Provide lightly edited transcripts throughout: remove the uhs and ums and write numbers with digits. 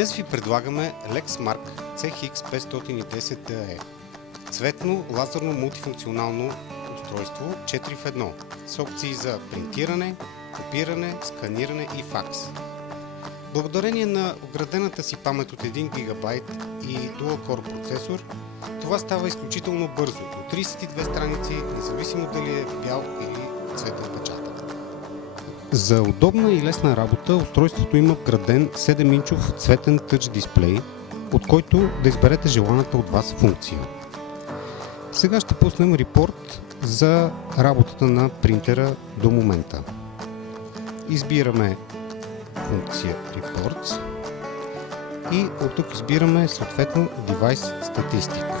Днес ви предлагаме Lexmark CX510DE. Цветно лазерно мултифункционално устройство 4 в 1 с опции за принтиране, копиране, сканиране и факс. Благодарение на вградената си памет от 1 ГБ и Dual Core процесор, това става изключително бързо, до 32 страници, независимо дали е бял или цветен печатък. За удобна и лесна работа устройството има вграден 7-инчов цветен тъч дисплей, от който да изберете желаната от вас функция. Сега ще пуснем репорт за работата на принтера до момента. Избираме функция Reports и от тук избираме съответно Device Statistic.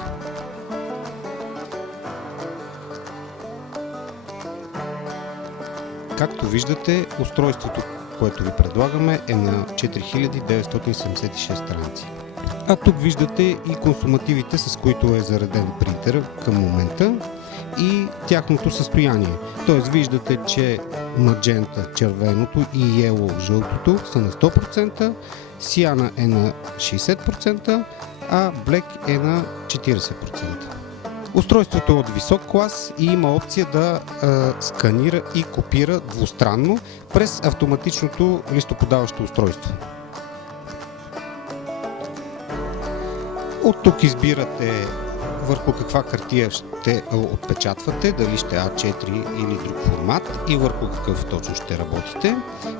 Както виждате, устройството, което ви предлагаме, е на 4976 страници. А тук виждате и консумативите, с които е зареден принтер към момента и тяхното състояние. Тоест виждате, че маджента, червеното и yellow, жълтото са на 100%, сиана е на 60%, а black е на 40%. Устройството е от висок клас и има опция да сканира и копира двустранно през автоматичното листоподаващо устройство. От тук избирате върху каква хартия ще отпечатвате, дали ще А4 или друг формат и върху какъв точно ще работите,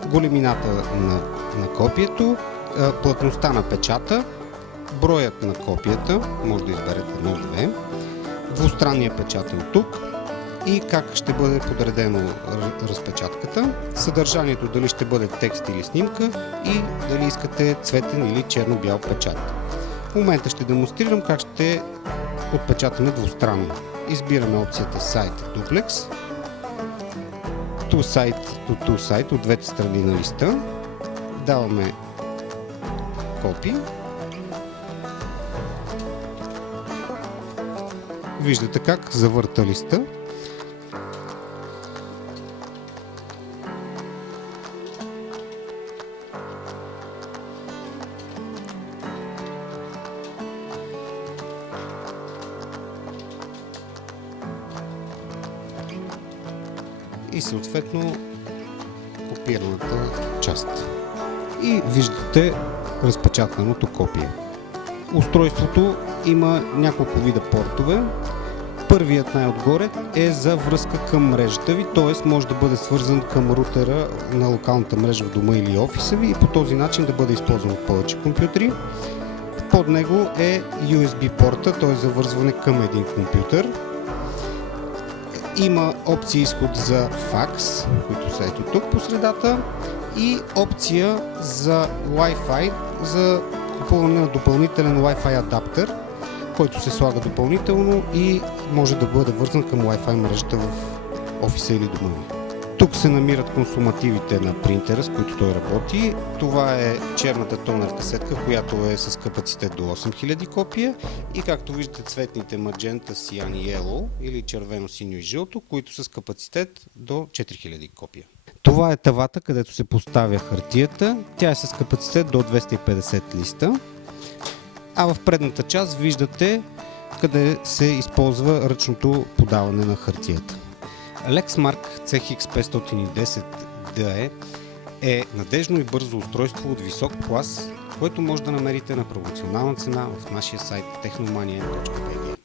големината на копието, плътността на печата, броят на копията, може да изберете 1-2, двустранния печател тук и как ще бъде подредено разпечатката, съдържанието дали ще бъде текст или снимка и дали искате цветен или черно-бял печат. В момента ще демонстрирам как ще отпечатаме двустранно. Избираме опцията Site Duplex, To Site to Site от двете страни на листа, даваме Copy. Виждате как завърта листа. И съответно копираната част. И виждате разпечатаното копие. Устройството има няколко вида портове. Първият най-отгоре е за връзка към мрежата ви, т.е. може да бъде свързан към рутера на локалната мрежа в дома или офиса ви и по този начин да бъде използван от повече компютри. Под него е USB порта, т.е. за вързване към един компютър. Има опция изход за факс, които са ето тук по средата, и опция за Wi-Fi, за купуване на допълнителен Wi-Fi адаптер, който се слага допълнително и може да бъде вързан към Wi-Fi мрежата в офиса или дома ви. Тук се намират консумативите на принтера, с които той работи. Това е черната тонер касетка, която е с капацитет до 8000 копия и както виждате цветните маджента, сиан и yellow или червено, синьо и жълто, които са с капацитет до 4000 копия. Това е тавата, където се поставя хартията. Тя е с капацитет до 250 листа. А в предната част виждате къде се използва ръчното подаване на хартията. Lexmark CX510DE е надежно и бързо устройство от висок клас, което може да намерите на промоционална цена в нашия сайт technomania.bg.